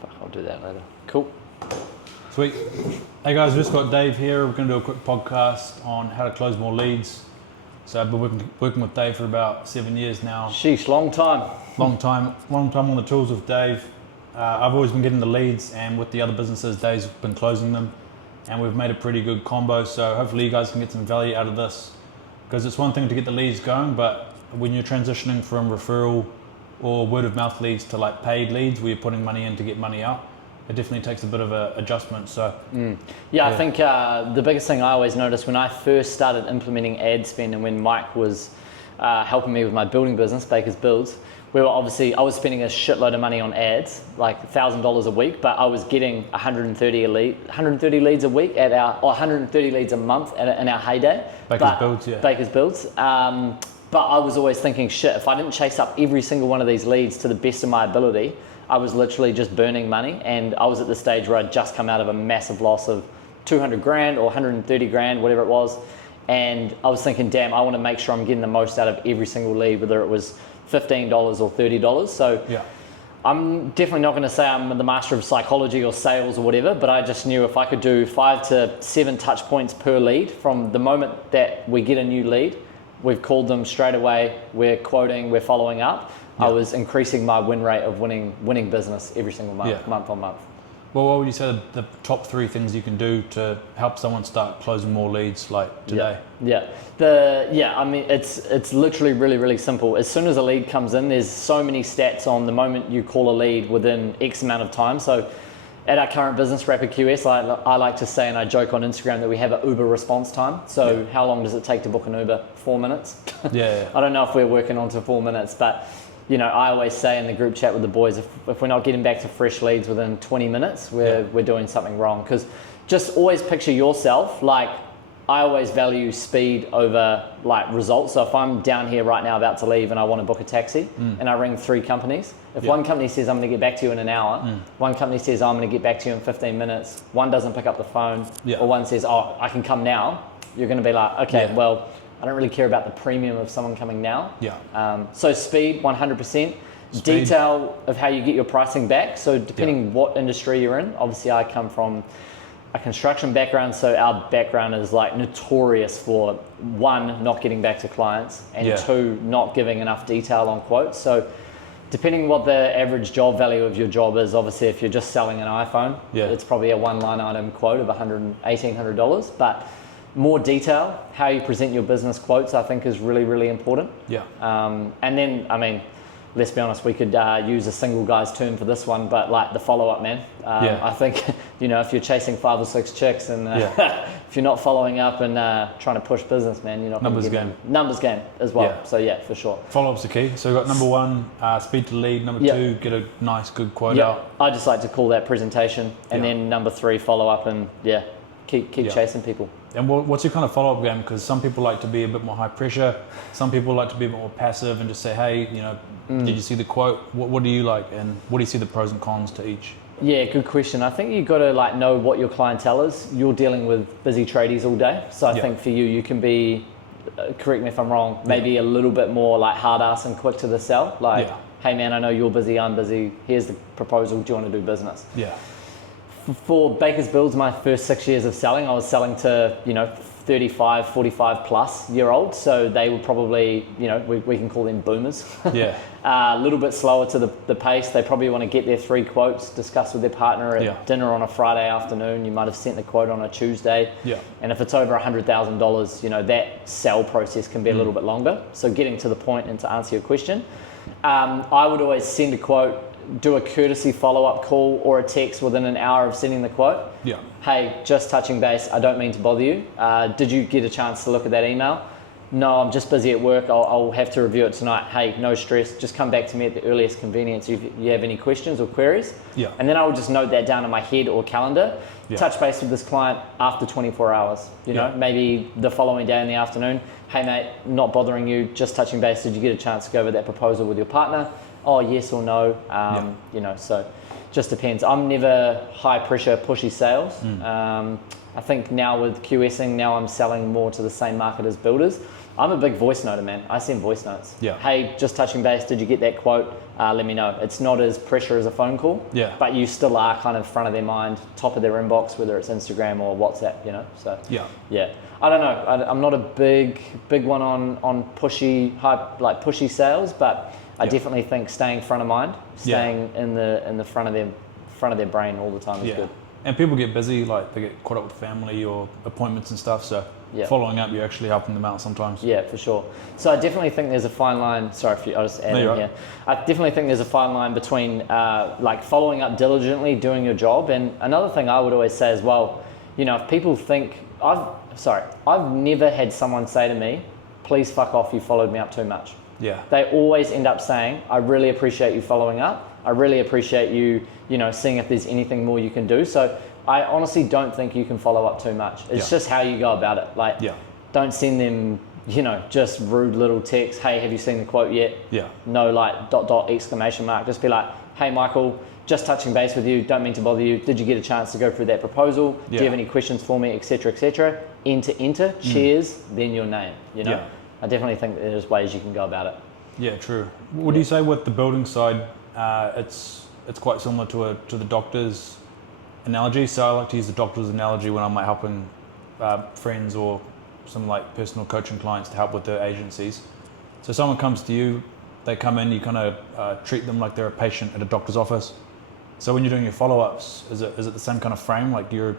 Fuck, I'll do that later. Cool. Sweet. Hey guys, we've just got Dave here. We're going to do a quick podcast on how to close more leads. So I've been working with Dave for about 7 years now. Sheesh, long time. Long time on the tools with Dave. I've always been getting the leads, and with the other businesses, Dave's been closing them, and we've made a pretty good combo. So hopefully you guys can get some value out of this, because it's one thing to get the leads going, but when you're transitioning from referral or word of mouth leads to like paid leads where you're putting money in to get money out, it definitely takes a bit of an adjustment. So I think the biggest thing I always noticed when I first started implementing ad spend, and when Mike was helping me with my building business, Baker's Builds, I was spending a shitload of money on ads, like $1,000 a week, but I was getting 130 leads a week or 130 leads a month in our heyday. Baker's Builds. But I was always thinking, shit, if I didn't chase up every single one of these leads to the best of my ability, I was literally just burning money. And I was at the stage where I'd just come out of a massive loss of 200 grand or 130 grand, whatever it was. And I was thinking, damn, I want to make sure I'm getting the most out of every single lead, whether it was $15 or $30. So I'm definitely not going to say I'm the master of psychology or sales or whatever, but I just knew if I could do 5 to 7 touch points per lead from the moment that we get a new lead, we've called them straight away, we're quoting, we're following up. I was increasing my win rate of winning business every single month, month on month. Well, what would you say the top 3 things you can do to help someone start closing more leads like today? I mean, it's literally really, really simple. As soon as a lead comes in, there's so many stats on the moment you call a lead within X amount of time. So at our current business, Rapid QS, I like to say, and I joke on Instagram, that we have an Uber response time. So how long does it take to book an Uber? 4 minutes? I don't know if we're working on to 4 minutes, but I always say in the group chat with the boys, if we're not getting back to fresh leads within 20 minutes, we're doing something wrong. Because just always picture yourself, like, I always value speed over like results. So if I'm down here right now about to leave and I want to book a taxi and I ring 3 companies, if one company says I'm going to get back to you in an hour, one company says I'm going to get back to you in 15 minutes, one doesn't pick up the phone, or one says, oh, I can come now, you're going to be like, okay, well, I don't really care about the premium of someone coming now. So speed, 100%. Detail of how you get your pricing back. So depending what industry you're in, obviously I come from a construction background, so our background is like notorious for 1, not getting back to clients, and 2, not giving enough detail on quotes. So depending what the average job value of your job is, obviously if you're just selling an iPhone, it's probably a 1-line item quote of $1,800, but more detail, how you present your business quotes, I think is really, really important. And then, I mean, let's be honest, we could use a single guy's term for this one, but like the follow-up, man. I think, if you're chasing 5 or 6 chicks and if you're not following up and trying to push business, man, you're not going to get numbers game as well. So for sure. Follow-ups are key. So we've got number 1, speed to lead. Number 2, get a nice, good quote out. I just like to call that presentation. And then number 3, follow up and keep chasing people. And what's your kind of follow-up game? Because some people like to be a bit more high pressure. Some people like to be a bit more passive and just say, hey, did you see the quote? What do you like? And what do you see the pros and cons to each? Yeah, good question. I think you've got to know what your clientele is. You're dealing with busy tradies all day. So I think for you can be, correct me if I'm wrong, maybe a little bit more like hard ass and quick to the sell. Like, hey man, I know you're busy, I'm busy. Here's the proposal. Do you want to do business? For Baker's Builds, my first 6 years of selling, I was selling to 35, 45 plus year olds. So they were probably, we can call them boomers. A little bit slower to the pace. They probably want to get their 3 quotes, discuss with their partner at dinner on a Friday afternoon. You might have sent the quote on a Tuesday. And if it's over $100,000, that sell process can be a little bit longer. So getting to the point, and to answer your question, I would always send a quote, do a courtesy follow-up call or a text within an hour of sending the quote. Hey, just touching base, I don't mean to bother you. Did you get a chance to look at that email? No, I'm just busy at work. I'll have to review it tonight. Hey, no stress. Just come back to me at the earliest convenience if you have any questions or queries. And then I would just note that down in my head or calendar. Touch base with this client after 24 hours. Maybe the following day in the afternoon. Hey mate, not bothering you, just touching base. Did you get a chance to go over that proposal with your partner? Oh, yes or no. So just depends. I'm never high pressure, pushy sales. I think now with QSing, now I'm selling more to the same market as builders. I'm a big voice noter, man. I send voice notes. Yeah. Hey, just touching base. Did you get that quote? Let me know. It's not as pressure as a phone call. Yeah. But you still are kind of front of their mind, top of their inbox, whether it's Instagram or WhatsApp. So yeah. I don't know. I'm not a big one on pushy hype, like pushy sales, but I definitely think staying front of mind, staying in the front of their brain all the time is good. And people get busy, like they get caught up with family or appointments and stuff. So following up, you're actually helping them out sometimes. Yeah, for sure. So I definitely think there's a fine line. Sorry, I'll just add in here. I definitely think there's a fine line between like following up diligently, doing your job, and another thing I would always say as well. If people think I've never had someone say to me, "Please fuck off, you followed me up too much." Yeah. They always end up saying, "I really appreciate you following up. I really appreciate you, seeing if there's anything more you can do." So I honestly don't think you can follow up too much. It's just how you go about it. Like, don't send them, just rude little texts. Hey, have you seen the quote yet? Yeah. No, like ... exclamation mark. Just be like, hey, Michael, just touching base with you. Don't mean to bother you. Did you get a chance to go through that proposal? Do you have any questions for me, etc., etc.? Enter. Cheers. Then your name. I definitely think there's ways you can go about it. Yeah, true. What do you say with the building side? It's quite similar to the doctor's analogy. So I like to use the doctor's analogy when I'm like helping friends or some like personal coaching clients to help with their agencies. So someone comes to you, they come in, you kind of treat them like they're a patient at a doctor's office. So when you're doing your follow-ups, is it the same kind of frame? Like you're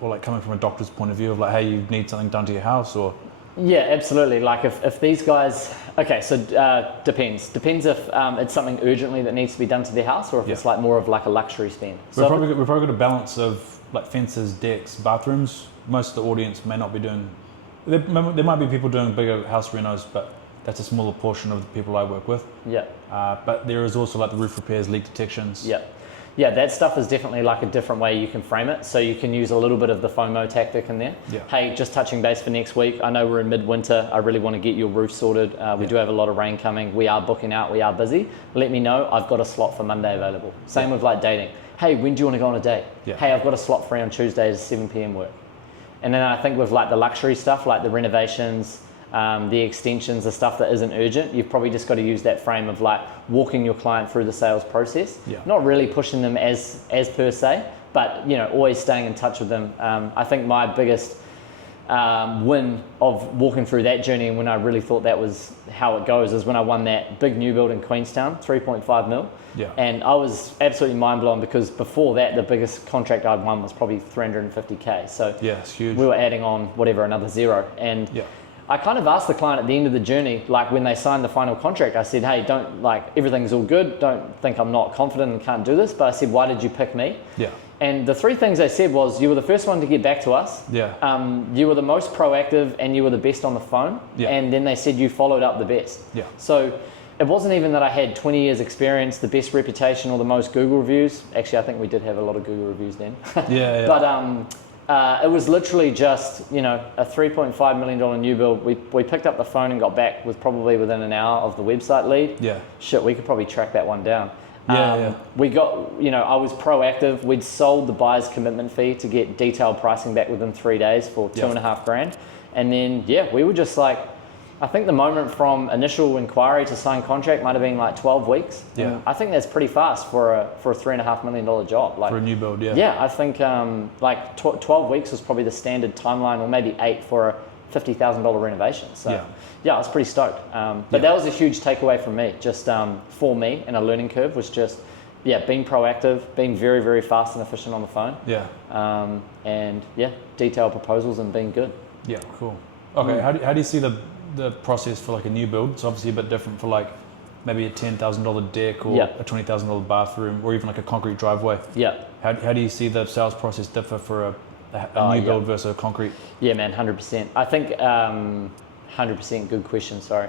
like coming from a doctor's point of view of like, hey, you need something done to your house, or? Yeah, absolutely. Like if these guys, depends if it's something urgently that needs to be done to their house, or if it's like more of like a luxury spend. So we've probably got a balance of like fences, decks, bathrooms. Most of the audience may not be doing. There might be people doing bigger house renos, but that's a smaller portion of the people I work with. Yeah. But there is also like the roof repairs, leak detections. Yeah. Yeah, that stuff is definitely like a different way you can frame it. So you can use a little bit of the FOMO tactic in there. Yeah. Hey, just touching base for next week. I know we're in midwinter. I really want to get your roof sorted. We do have a lot of rain coming. We are booking out. We are busy. Let me know. I've got a slot for Monday available. Same with like dating. Hey, when do you want to go on a date? Yeah. Hey, I've got a slot free on Tuesday at 7 p.m. work. And then I think with like the luxury stuff, like the renovations, the extensions, the stuff that isn't urgent, you've probably just got to use that frame of like walking your client through the sales process, not really pushing them as per se, but always staying in touch with them. I think my biggest win of walking through that journey, and when I really thought that was how it goes, is when I won that big new build in Queenstown, 3.5 mil. Yeah. And I was absolutely mind blown because before that, the biggest contract I'd won was probably 350K. So it's huge. We were adding on another zero. And I kind of asked the client at the end of the journey, like when they signed the final contract, I said, hey, don't, like, everything's all good. Don't think I'm not confident and can't do this. But I said, why did you pick me? Yeah. And the three things they said was, you were the first one to get back to us. Yeah. You were the most proactive and you were the best on the phone. Yeah. And then they said you followed up the best. Yeah. So it wasn't even that I had 20 years experience, the best reputation or the most Google reviews. Actually, I think we did have a lot of Google reviews then. Yeah. But it was literally just, a $3.5 million new build. We picked up the phone and got back with probably within an hour of the website lead. Yeah. Shit, we could probably track that one down. Yeah. We got, I was proactive. We'd sold the buyer's commitment fee to get detailed pricing back within 3 days for $2,500. And then, we were just like, I think the moment from initial inquiry to signed contract might have been like 12 weeks. Yeah. And I think that's pretty fast for a $3.5 million job. Like, for a new build, Yeah, I think 12 weeks was probably the standard timeline, or maybe 8 for a $50,000 renovation. So I was pretty stoked. But that was a huge takeaway from me, just for me, and a learning curve was just, being proactive, being very, very fast and efficient on the phone. Yeah. And detailed proposals and being good. Yeah, cool. Okay, how do you see the process for like a new build? It's obviously a bit different for like maybe a $10,000 deck or a $20,000 bathroom, or even like a concrete driveway. Yeah. How do you see the sales process differ for a new build versus a concrete? Yeah, man, 100%. I think 100% good question. Sorry.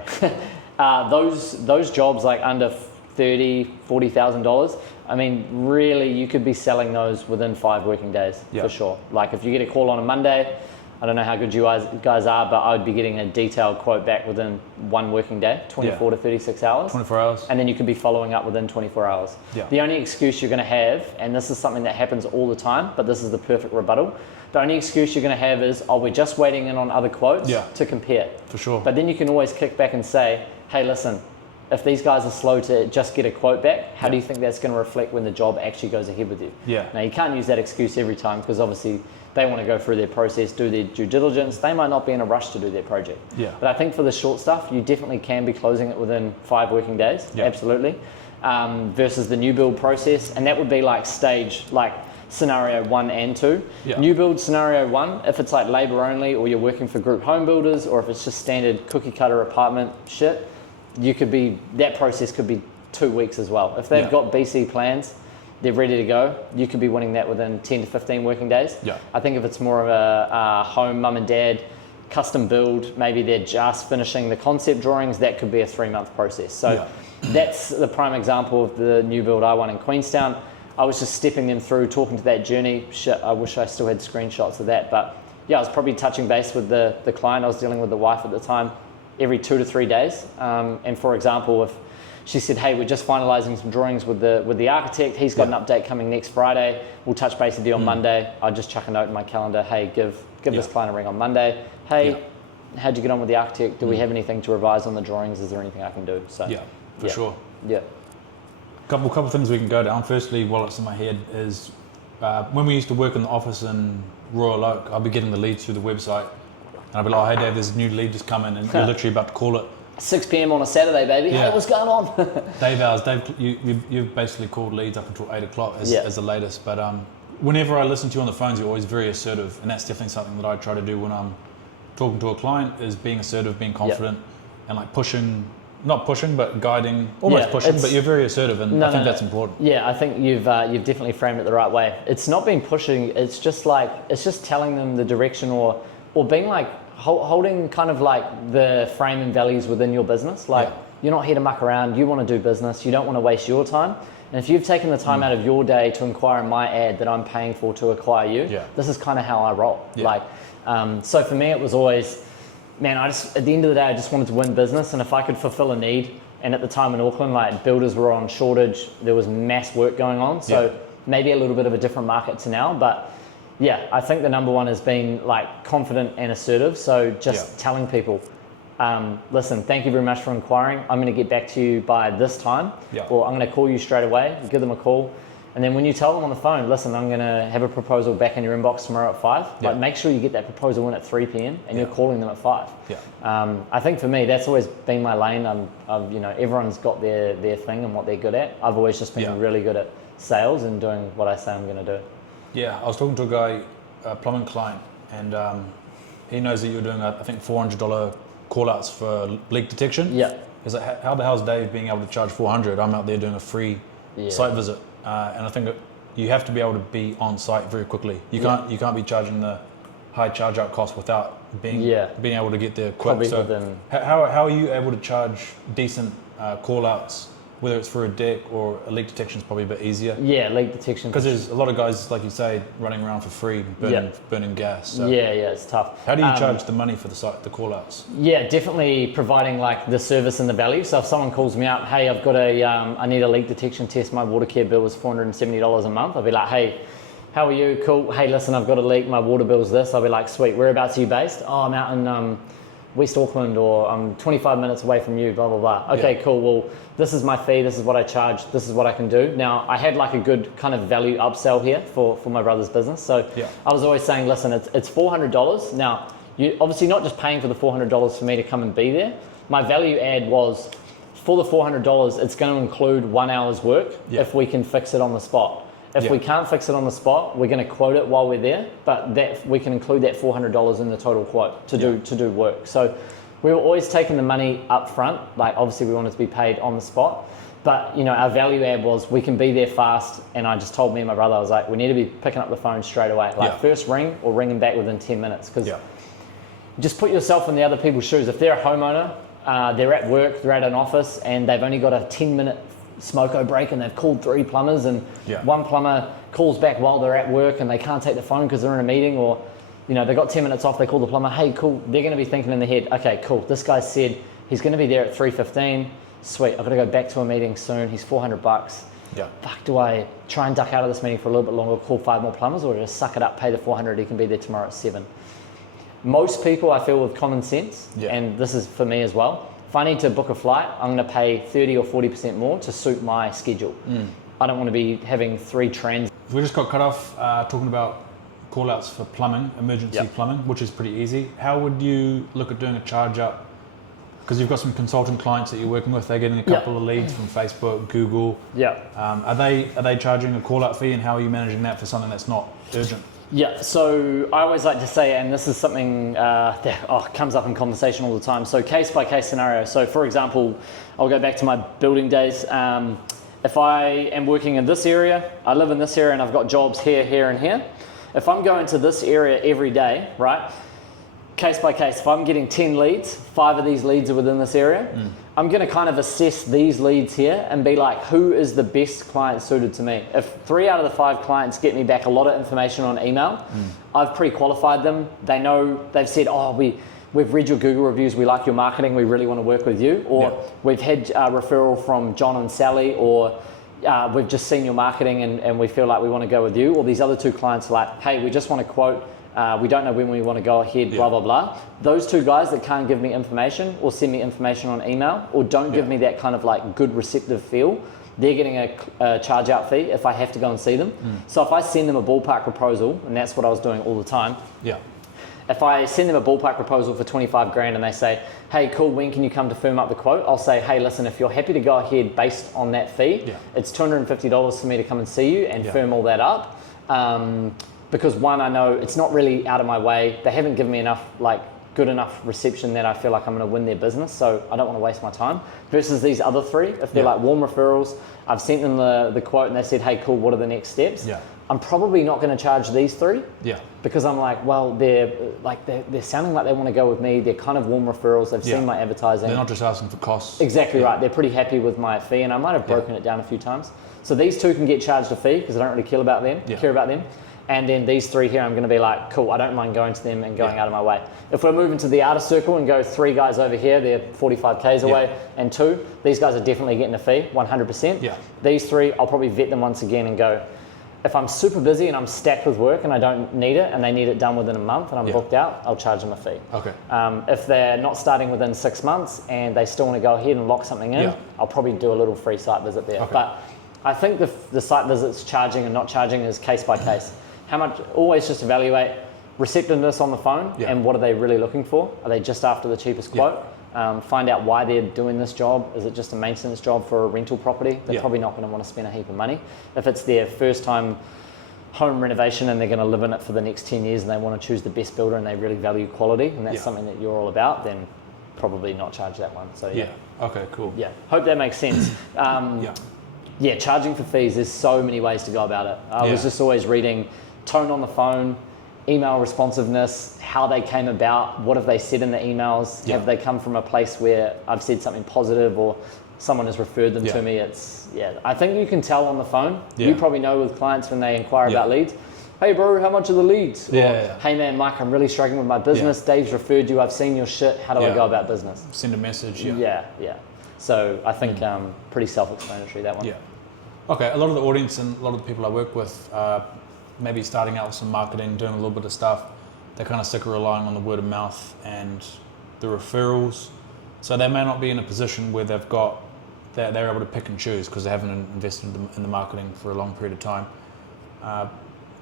Those jobs like under $30,000-$40,000. I mean, really, you could be selling those within 5 working days for sure. Like if you get a call on a Monday, I don't know how good you guys are, but I would be getting a detailed quote back within 1 working day, 24 to 36 hours. 24 hours. And then you could be following up within 24 hours. Yeah. The only excuse you're going to have, and this is something that happens all the time, but this is the perfect rebuttal, the only excuse you're going to have is, we're just waiting in on other quotes to compare. For sure. But then you can always kick back and say, hey, listen, if these guys are slow to just get a quote back, how do you think that's going to reflect when the job actually goes ahead with you? Yeah. Now, you can't use that excuse every time because obviously they want to go through their process, do their due diligence. They might not be in a rush to do their project. Yeah. But I think for the short stuff, you definitely can be closing it within 5 working days. Yeah. Absolutely. Versus the new build process. And that would be like scenario 1 and 2. Yeah. New build scenario 1, if it's like labor only or you're working for group home builders or if it's just standard cookie cutter apartment shit, that process could be 2 weeks as well. If they've got BC plans, they're ready to go, you could be winning that within 10 to 15 working days. Yeah. I think if it's more of a home, mum and dad, custom build, maybe they're just finishing the concept drawings, that could be a 3-month process. So that's the prime example of the new build I won in Queenstown. I was just stepping them through, talking to that journey. Shit, I wish I still had screenshots of that. But yeah, I was probably touching base with the client. I was dealing with the wife at the time every 2 to 3 days. And for example, if she said, hey, we're just finalizing some drawings with the architect. He's got an update coming next Friday. We'll touch base with you on Monday. I'll just chuck a note in my calendar. Hey, give this client a ring on Monday. Hey, how'd you get on with the architect? Do we have anything to revise on the drawings? Is there anything I can do? So for sure. Yeah. Couple things we can go down. Firstly, while it's in my head, is when we used to work in the office in Royal Oak, I'd be getting the leads through the website. And I'd be like, hey Dave, there's a new lead just come in and you're literally about to call it. 6 p.m. on a Saturday, baby. Yeah. Hey, what's going on? Dave, you've basically called leads up until 8 o'clock as the latest. But whenever I listen to you on the phones, you're always very assertive. And that's definitely something that I try to do when I'm talking to a client, is being assertive, being confident, and like not pushing, but guiding, almost pushing, but you're very assertive, and I think that's important. Yeah, I think you've definitely framed it the right way. It's not being pushing, it's just telling them the direction or being like, holding kind of like the frame and values within your business. Like, you're not here to muck around, you want to do business, you don't want to waste your time. And if you've taken the time out of your day to inquire in my ad that I'm paying for to acquire you, this is kind of how I roll. Like, so for me, it was always, man, at the end of the day, I just wanted to win business. And if I could fulfill a need, and at the time in Auckland, like builders were on shortage, there was mass work going on. So maybe a little bit of a different market to now, but yeah, I think the number one has been like confident and assertive. So just telling people, listen, thank you very much for inquiring. I'm going to get back to you by this time, or I'm going to call you straight away. Give them a call. And then when you tell them on the phone, listen, I'm going to have a proposal back in your inbox tomorrow at 5. Like, make sure you get that proposal in at 3 p.m. and you're calling them at 5. I think for me, that's always been my lane. Everyone's got their thing and what they're good at. I've always just been really good at sales and doing what I say I'm going to do. Yeah, I was talking to a guy, a plumbing client, and he knows that you're doing, I think, $400 call-outs for leak detection. He's like, how the hell is Dave being able to charge $400? I'm out there doing a free site visit. And I think that you have to be able to be on site very quickly. You can't be charging the high charge out cost without being able to get there quick. So how are you able to charge decent call outs, whether it's for a deck or a leak detection is probably a bit easier? Yeah, leak detection. Because there's a lot of guys, like you say, running around for free, burning gas. So it's tough. How do you charge the money for the call outs? Yeah, definitely providing like the service and the value. So if someone calls me up, hey, I've got I need a leak detection test, my water care bill was $470 a month. I'll be like, hey, how are you? Cool. Hey, listen, I've got a leak, my water bill's this. I'll be like, sweet, whereabouts are you based? Oh, I'm out in West Auckland, or I'm 25 minutes away from you, blah, blah, blah. Okay, cool. Well, this is my fee. This is what I charge. This is what I can do. Now, I had like a good kind of value upsell here for my brother's business. So I was always saying, listen, it's $400. Now, you obviously not just paying for the $400 for me to come and be there. My value add was, for the $400, it's going to include 1 hour's work if we can fix it on the spot. If we can't fix it on the spot, we're going to quote it while we're there, but that we can include that $400 in the total quote to do work. So we were always taking the money up front. Like, obviously we wanted to be paid on the spot, but our value add was we can be there fast. And I just told me and my brother, I was like, we need to be picking up the phone straight away. Like first ring or ringing back within 10 minutes. Because just put yourself in the other people's shoes. If they're a homeowner, they're at work, they're at an office, and they've only got a 10-minute smoko break and they've called 3 plumbers, and one plumber calls back while they're at work and they can't take the phone because they're in a meeting, or they got 10 minutes off, they call the plumber, hey, cool, they're going to be thinking in their head, okay, cool, this guy said he's going to be there at 3:15, sweet, I've got to go back to a meeting soon, he's $400. Yeah. Fuck, do I try and duck out of this meeting for a little bit longer, call 5 more plumbers, or just suck it up, pay the $400, he can be there tomorrow at 7? Most people, I feel, with common sense, and this is for me as well, if I need to book a flight, I'm going to pay 30 or 40% more to suit my schedule. I don't want to be having 3 trains. We just got cut off talking about call-outs for plumbing, emergency plumbing, which is pretty easy. How would you look at doing a charge up? Because you've got some consultant clients that you're working with, they're getting a couple of leads from Facebook, Google. Are they charging a call-out fee, and how are you managing that for something that's not urgent? Yeah, so I always like to say, and this is something that comes up in conversation all the time, so case by case scenario. So for example, I'll go back to my building days. If I am working in this area, I live in this area and I've got jobs here, here and here. If I'm going to this area every day, right, case by case, if I'm getting 10 leads, 5 of these leads are within this area, I'm going to kind of assess these leads here and be like, who is the best client suited to me? If 3 out of the 5 clients get me back a lot of information on email, I've pre-qualified them. They know, they've said, we've read your Google reviews, we like your marketing, we really want to work with you. Or we've had a referral from John and Sally, or we've just seen your marketing and we feel like we want to go with you. Or these other 2 clients are like, hey, we just want to quote, we don't know when we want to go ahead, blah, blah, blah. Those 2 guys that can't give me information or send me information on email or don't give me that kind of like good receptive feel, they're getting a charge out fee if I have to go and see them. So if I send them a ballpark proposal, and that's what I was doing all the time. If I send them a ballpark proposal for 25 grand and they say, hey, cool, when can you come to firm up the quote? I'll say, hey, listen, if you're happy to go ahead based on that fee, it's $250 for me to come and see you and firm all that up. Because one, I know it's not really out of my way. They haven't given me enough, like good enough reception that I feel like I'm going to win their business. So I don't want to waste my time. Versus these other 3, if they're like warm referrals, I've sent them the quote and they said, hey, cool, what are the next steps? I'm probably not going to charge these 3 because I'm like, well, they're sounding like they want to go with me. They're kind of warm referrals. They've seen my advertising. They're not just asking for costs. Exactly right. They're pretty happy with my fee, and I might have broken it down a few times. So these 2 can get charged a fee because I don't really care about them. And then these 3 here, I'm going to be like, cool, I don't mind going to them and going out of my way. If we're moving to the outer circle and go 3 guys over here, they're 45 Ks away, and 2, these guys are definitely getting a fee, 100%. These 3, I'll probably vet them once again and go, if I'm super busy and I'm stacked with work and I don't need it and they need it done within a month and I'm booked out, I'll charge them a fee. If they're not starting within 6 months and they still want to go ahead and lock something in, I'll probably do a little free site visit there. But I think the site visits charging and not charging is case by case. How much? Always just evaluate receptiveness on the phone and what are they really looking for? Are they just after the cheapest quote? Find out why they're doing this job. Is it just a maintenance job for a rental property? They're probably not going to want to spend a heap of money. If it's their first time home renovation and they're going to live in it for the next 10 years and they want to choose the best builder and they really value quality and that's something that you're all about, then probably not charge that one. So Okay, cool. Hope that makes sense. Charging for fees, there's so many ways to go about it. I was just always reading tone on the phone, email responsiveness, how they came about, what have they said in the emails, have they come from a place where I've said something positive or someone has referred them to me. I think you can tell on the phone. You probably know with clients when they inquire about leads, hey bro, how much are the leads? Or, hey man, Mike, I'm really struggling with my business. Dave's referred you, I've seen your shit, how do I go about business? Send a message. So I think pretty self-explanatory, that one. Okay, a lot of the audience and a lot of the people I work with maybe starting out with some marketing, doing a little bit of stuff. They're kind of sick of relying on the word of mouth and the referrals. So they may not be in a position where they're able to pick and choose because they haven't invested in the marketing for a long period of time.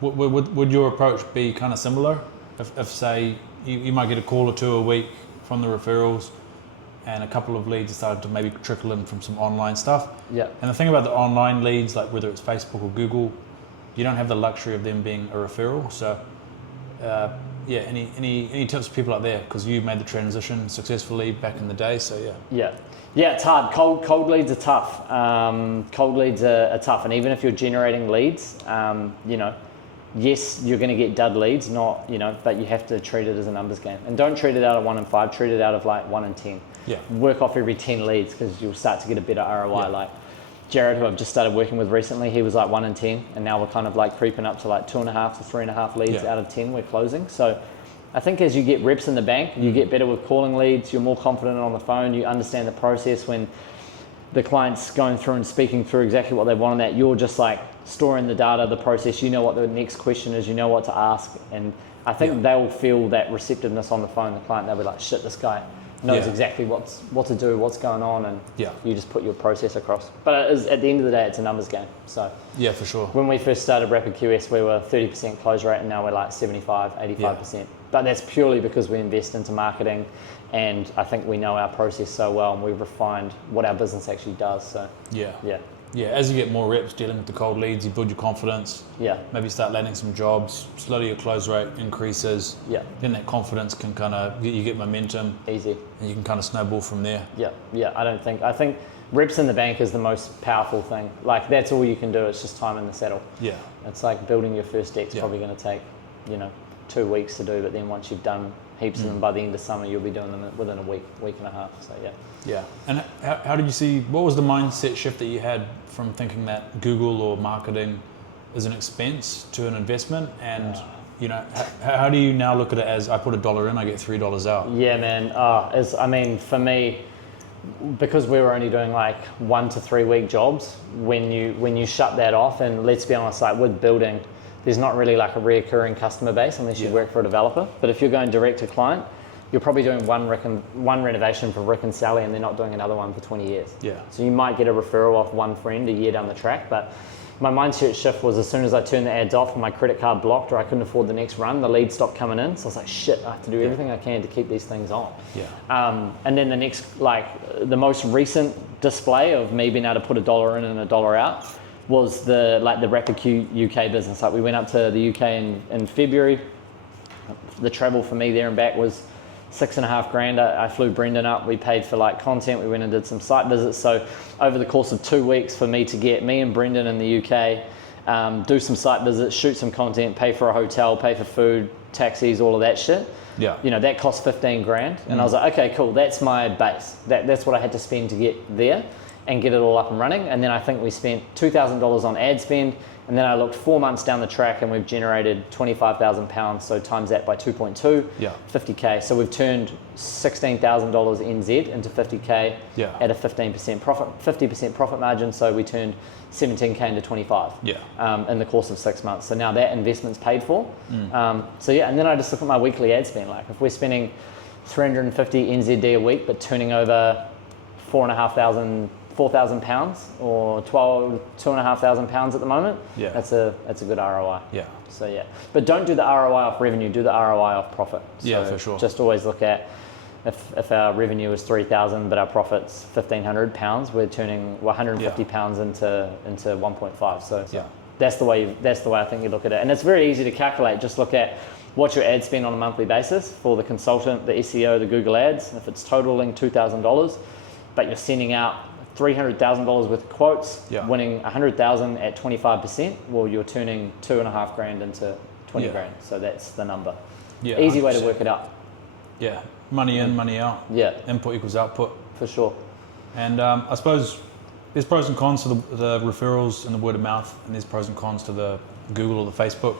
Would your approach be kind of similar? If say, you might get a call or 2 a week from the referrals and a couple of leads started to maybe trickle in from some online stuff. And the thing about the online leads, like whether it's Facebook or Google, you don't have the luxury of them being a referral. So any tips for people out there, because you made the transition successfully back in the day, so it's hard. Cold leads are tough. Cold leads are tough, and even if you're generating leads, yes, you're going to get dud leads, but you have to treat it as a numbers game, and don't treat it out of 1 in 5. Treat it out of like 1 in 10. Work off every 10 leads because you'll start to get a better ROI. Like Jared, who I've just started working with recently, he was like 1 in 10, and now we're kind of like creeping up to like 2.5 to 3.5 leads out of 10 we're closing. So I think as you get reps in the bank, you get better with calling leads, you're more confident on the phone, you understand the process when the client's going through and speaking through exactly what they want and that you're just like storing the data, the process, you know what the next question is, you know what to ask. And I think they'll feel that receptiveness on the phone, the client, they'll be like, shit, this guy knows exactly what to do, what's going on, and you just put your process across. But it is, at the end of the day, it's a numbers game. So yeah, for sure. when we first started Rapid QS, we were 30% close rate, and now we're like 75, 85%. But that's purely because we invest into marketing, and I think we know our process so well, and we've refined what our business actually does. So yeah, as you get more reps dealing with the cold leads, you build your confidence. Yeah. Maybe start landing some jobs. Slowly your close rate increases. Yeah. Then that confidence can kind of, you get momentum. Easy. And you can kind of snowball from there. Yeah. I think reps in the bank is the most powerful thing. Like, that's all you can do. It's just time in the saddle. Yeah. It's like building your first deck's probably going to take, 2 weeks to do, but then once you've done heaps of them by the end of summer, you'll be doing them within a week and a half. So yeah. And how did you see, what was the mindset shift that you had from thinking that Google or marketing is an expense to an investment? And how do you now look at it as, I put $1 in, I get $3 out? Yeah, man. For me, because we were only doing like 1 to 3 week jobs, when you shut that off, and let's be honest, like with building, there's not really like a reoccurring customer base unless you work for a developer. But if you're going direct to client, you're probably doing one renovation for Rick and Sally, and they're not doing another one for 20 years. Yeah. So you might get a referral off one friend a year down the track. But my mindset shift was, as soon as I turned the ads off and my credit card blocked, or I couldn't afford the next run, the leads stopped coming in. So I was like, shit, I have to do everything I can to keep these things on. Yeah. And then the most recent display of me being able to put $1 in and $1 out was the Rapid UK business. Like, we went up to the UK in February. The travel for me there and back was $6,500. I flew Brendan up. We paid for like content. We went and did some site visits. So over the course of 2 weeks, for me to get me and Brendan in the UK, do some site visits, shoot some content, pay for a hotel, pay for food, taxis, all of that shit. Yeah. That cost $15,000. And I was like, okay, cool. That's my base. That's what I had to spend to get there and get it all up and running. And then I think we spent $2,000 on ad spend. And then I looked 4 months down the track, and we've generated £25,000. So times that by 2.2, 50K. So we've turned $16,000 NZ into 50K at a 15% profit, 50% profit margin. So we turned 17K into 25 in the course of 6 months. So now that investment's paid for. And then I just look at my weekly ad spend. Like, if we're spending 350 NZD a week, but turning over £4,000 or £2,500 at the moment, that's a good ROI. So but don't do the ROI off revenue, do the ROI off profit. So for sure. Just always look at, if our revenue is 3,000 but our profit's £1,500, we're turning £150 into 1.5. So that's the way I think you look at it. And it's very easy to calculate. Just look at what's your ad spend on a monthly basis for the consultant, the SEO, the Google Ads. If it's totaling $2,000, but you're sending out $300,000 worth of quotes, winning 100,000 at 25%, well, you're turning $2,500 into 20 grand. So that's the number. Easy 100%. Way to work it out. Money in, money out. Input equals output. For sure. And I suppose there's pros and cons to the referrals and the word of mouth, and there's pros and cons to the Google or the Facebook.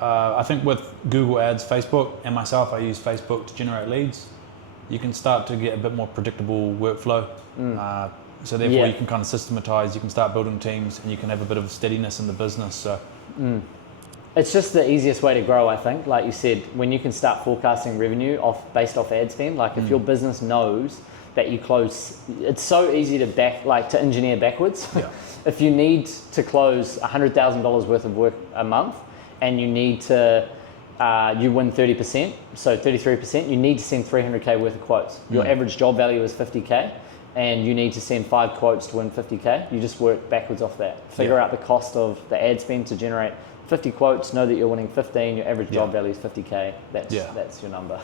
I think with Google Ads, Facebook, and myself, I use Facebook to generate leads. You can start to get a bit more predictable workflow. So therefore you can kind of systematize, you can start building teams, and you can have a bit of steadiness in the business. So it's just the easiest way to grow, I think. Like you said, when you can start forecasting revenue based off ad spend, like if your business knows that you close, it's so easy to engineer backwards. If you need to close $100,000 worth of work a month, and you need to you win 30%, so 33%, you need to send 300K worth of quotes. Your average job value is 50K, and you need to send 5 quotes to win 50K. You just work backwards off that. Figure out the cost of the ad spend to generate 50 quotes, know that you're winning 15, your average job value is 50K, that's your number.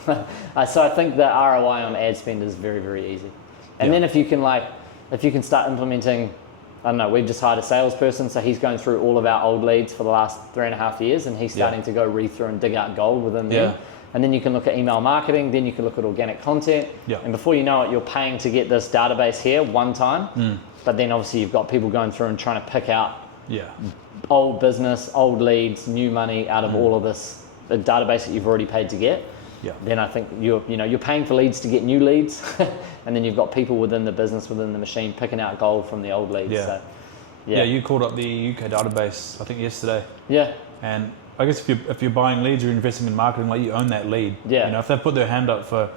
So I think the ROI on ad spend is very, very easy. And then if you can start implementing, I don't know, we've just hired a salesperson, so he's going through all of our old leads for the last 3.5 years, and he's starting to go read through and dig out gold within them. And then you can look at email marketing, then you can look at organic content, and before you know it, you're paying to get this database here one time, but then obviously you've got people going through and trying to pick out old business, old leads, new money out of all of this a database that you've already paid to get, Yeah. then I think you're paying for leads to get new leads, and then you've got people within the business, within the machine, picking out gold from the old leads. Yeah. So, Yeah, you called up the UK database, I think yesterday. Yeah. And I guess if you're buying leads or investing in marketing, like you own that lead. Yeah. You know, if they put their hand up for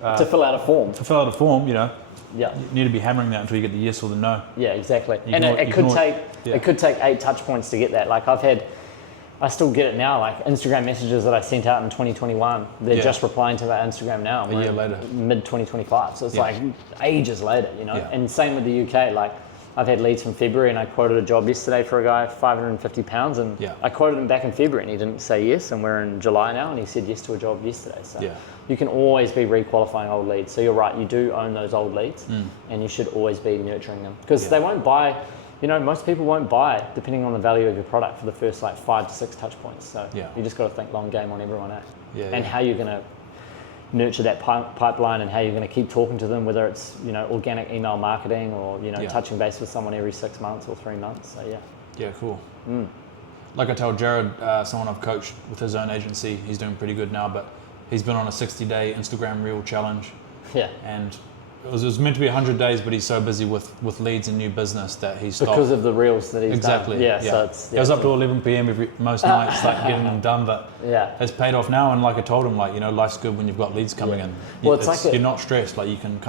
to fill out a form. to fill out a form, you know, Yeah. you need to be hammering that until you get the yes or the no. Yeah, exactly. You And can it could take yeah. it could take 8 touch points to get that. Like I still get it now. Like Instagram messages that I sent out in 2021, they're Yeah. just replying to my Instagram now. A year later. Mid 2025. So it's Yeah. like ages later, you know. Yeah. And same with the UK. Like I've had leads from February, and I quoted a job yesterday for a guy, £550, and Yeah. I quoted him back in February, and he didn't say yes. And we're in July now, and he said yes to a job yesterday. So Yeah. you can always be requalifying old leads. So you're right, you do own those old leads, and you should always be nurturing them because they won't buy. You know, most people won't buy depending on the value of your product for the first like 5 to 6 touch points. So you just got to think long game on everyone, and how you're going to nurture that pipeline and how you're going to keep talking to them, whether it's organic email marketing or touching base with someone every 6 months or 3 months. So Yeah, cool. Like I told Jared, someone I've coached with his own agency, he's doing pretty good now, but he's been on a 60-day Instagram Reel challenge. Yeah. And it was meant to be 100 days, but he's so busy with leads and new business that he stopped. Because of the reels that he's exactly. done. Yeah. So it was up to 11 p.m. most nights, like getting them done, but it's paid off now. And like I told him, like, life's good when you've got leads coming in. Well, you're not stressed. Like you can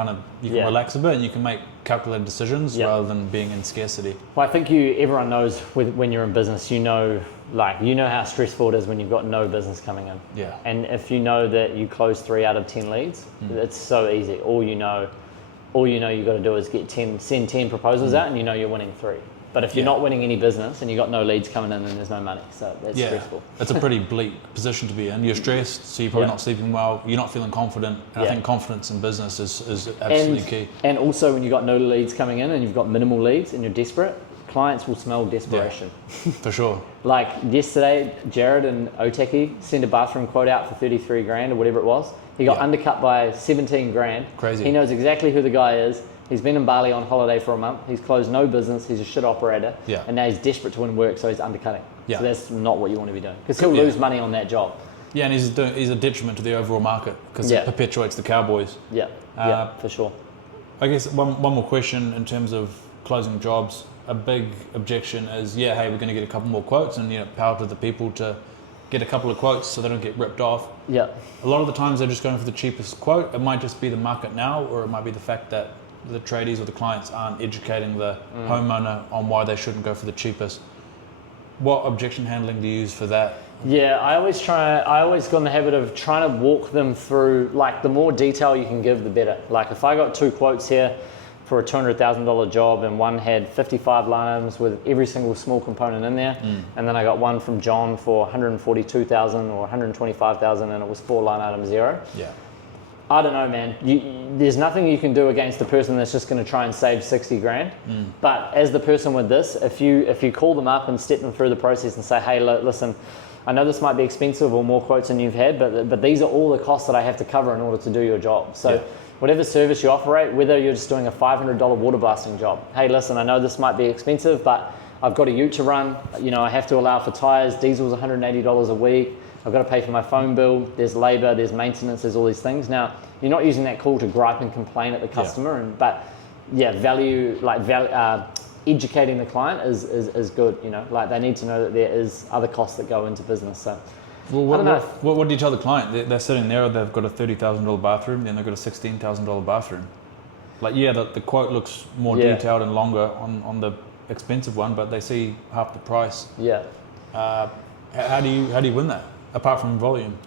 relax a bit and you can make calculated decisions rather than being in scarcity. Well, I think everyone knows when you're in business, you know how stressful it is when you've got no business coming in. Yeah. And if you know that you close 3 out of 10 leads, it's so easy. All you know you got to do is send 10 proposals out, and you're winning 3. But if you're not winning any business and you've got no leads coming in, then there's no money. So that's stressful. It's a pretty bleak position to be in. You're stressed, so you're probably not sleeping well. You're not feeling confident. And I think confidence in business is absolutely key. And also when you've got no leads coming in and you've got minimal leads and you're desperate, clients will smell desperation. Yeah, for sure. Like yesterday, Jared and Oteki sent a bathroom quote out for 33 grand or whatever it was. He got undercut by 17 grand. Crazy. He knows exactly who the guy is. He's been in Bali on holiday for a month. He's closed no business. He's a shit operator. Yeah. And now he's desperate to win work, so he's undercutting. Yeah. So that's not what you want to be doing because he'll lose money on that job. Yeah, and he's a detriment to the overall market because it perpetuates the cowboys. Yeah, for sure. I guess one more question in terms of closing jobs. A big objection is, hey, we're going to get a couple more quotes, and power to the people to get a couple of quotes so they don't get ripped off. Yeah. A lot of the times they're just going for the cheapest quote. It might just be the market now, or it might be the fact that the tradies or the clients aren't educating the homeowner on why they shouldn't go for the cheapest. What objection handling do you use for that? Yeah, I always got in the habit of trying to walk them through, like the more detail you can give, the better. Like if I got 2 quotes here for a $200,000 job and one had 55 line items with every single small component in there, and then I got one from John for 142,000 or 125,000 and it was 4 line items 0. Yeah. I don't know, man. There's nothing you can do against the person that's just going to try and save 60 grand. But as the person with this, if you call them up and step them through the process and say, hey, listen, I know this might be expensive or more quotes than you've had, but these are all the costs that I have to cover in order to do your job. So whatever service you operate, whether you're just doing a $500 water blasting job, hey, listen, I know this might be expensive, but I've got a ute to run. I have to allow for tires. Diesel's $180 a week. I've got to pay for my phone bill. There's labor, there's maintenance, there's all these things. Now, you're not using that call to gripe and complain at the customer, educating the client is good. Like they need to know that there is other costs that go into business. So, well, what do you tell the client? They're sitting there, they've got a $30,000 bathroom, then they've got a $16,000 bathroom. Like, the quote looks more detailed and longer on the expensive one, but they see half the price. Yeah. How do you win that? Apart from volume?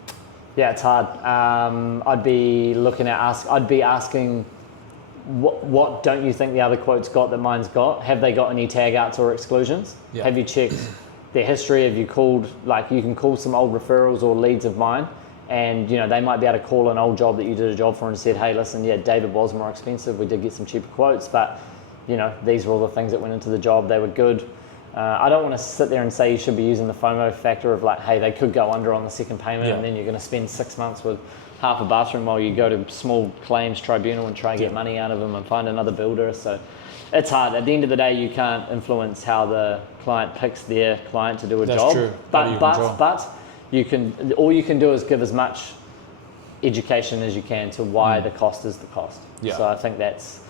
Yeah, it's hard. I'd be asking, what don't you think the other quote's got that mine's got? Have they got any tag outs or exclusions? Yeah. Have you checked their history? Have you called, you can call some old referrals or leads of mine, and they might be able to call an old job that you did a job for and said, hey, listen, David was more expensive. We did get some cheaper quotes, but these were all the things that went into the job. They were good. I don't want to sit there and say you should be using the FOMO factor of hey, they could go under on the second payment, and then you're going to spend 6 months with half a bathroom while you go to small claims tribunal and try and get money out of them and find another builder. So it's hard. At the end of the day, you can't influence how the client picks their client to do a job. True. But all you can do is give as much education as you can to why the cost is the cost. Yeah. So I think that's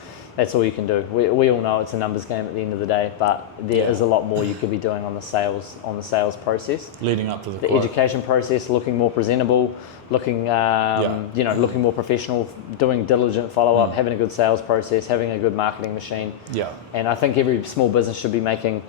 all you can do. We all know it's a numbers game at the end of the day, but there is a lot more you could be doing on the sales process. Leading up to the quote. Education process, looking more presentable, looking looking more professional, doing diligent follow-up, having a good sales process, having a good marketing machine. Yeah. And I think every small business should be making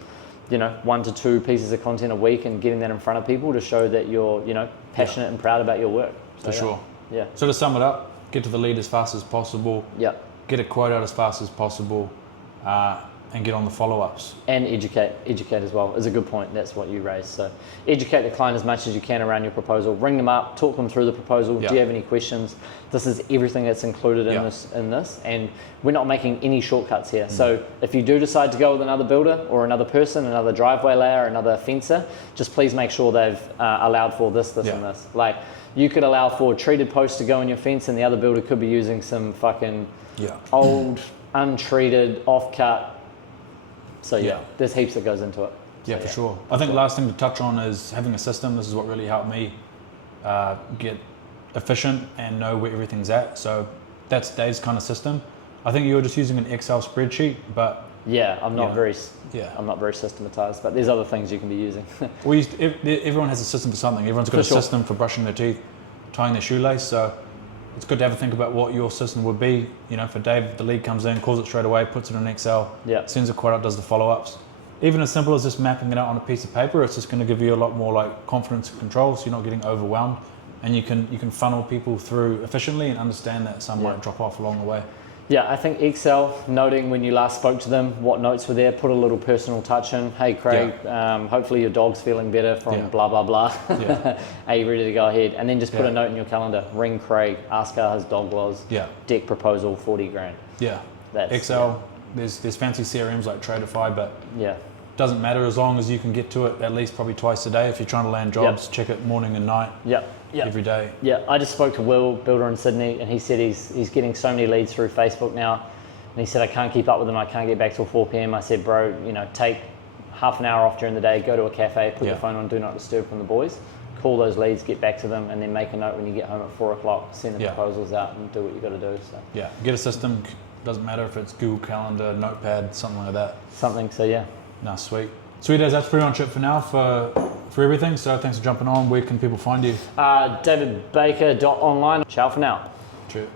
1 to 2 pieces of content a week and getting that in front of people to show that you're passionate and proud about your work. For sure. Yeah. So to sum it up, get to the lead as fast as possible. Yeah. Get a quote out as fast as possible, and get on the follow-ups. And educate as well is a good point. That's what you raised. So educate the client as much as you can around your proposal. Ring them up, talk them through the proposal. Yeah. Do you have any questions? This is everything that's included in this, and we're not making any shortcuts here. So if you do decide to go with another builder or another person, another driveway layer, another fencer, just please make sure they've allowed for this, and this. Like, you could allow for treated posts to go in your fence, and the other builder could be using some fucking old, untreated, off-cut. So there's heaps that goes into it. Yeah, for sure. I think the last thing to touch on is having a system. This is what really helped me get efficient and know where everything's at. So that's Dave's kind of system. I think you were just using an Excel spreadsheet, but I'm not very systematized, but there's other things you can be using. Everyone has a system for something. Everyone's got a system for brushing their teeth, tying their shoelace. So it's good to have a think about what your system would be. For Dave, the lead comes in, calls it straight away, puts it in Excel, sends a quote out, does the follow-ups. Even as simple as just mapping it out on a piece of paper, it's just going to give you a lot more like confidence and control, so you're not getting overwhelmed, and you can funnel people through efficiently and understand that some might drop off along the way. Yeah, I think Excel, noting when you last spoke to them, what notes were there, put a little personal touch in. Hey, Craig, hopefully your dog's feeling better from blah, blah, blah. Are you ready to go ahead? And then just put a note in your calendar. Ring Craig, ask how his dog was. Deck proposal, 40 grand. Yeah. That's Excel, there's fancy CRMs like Tradeify, but doesn't matter as long as you can get to it at least probably twice a day. If you're trying to land jobs, check it morning and night. Every day. Yeah, I just spoke to Will, builder in Sydney, and he said he's getting so many leads through Facebook now. And he said, I can't keep up with them. I can't get back till 4 p.m. I said, bro, take half an hour off during the day, go to a cafe, put your phone on, do not disturb from the boys, call those leads, get back to them, and then make a note when you get home at 4 o'clock, send the proposals out and do what you got to do. So get a system. Doesn't matter if it's Google Calendar, Notepad, something like that. No, sweet as that's pretty much it for now for everything. So thanks for jumping on. Where can people find you? davidbaker.online. Ciao for now. Cheers.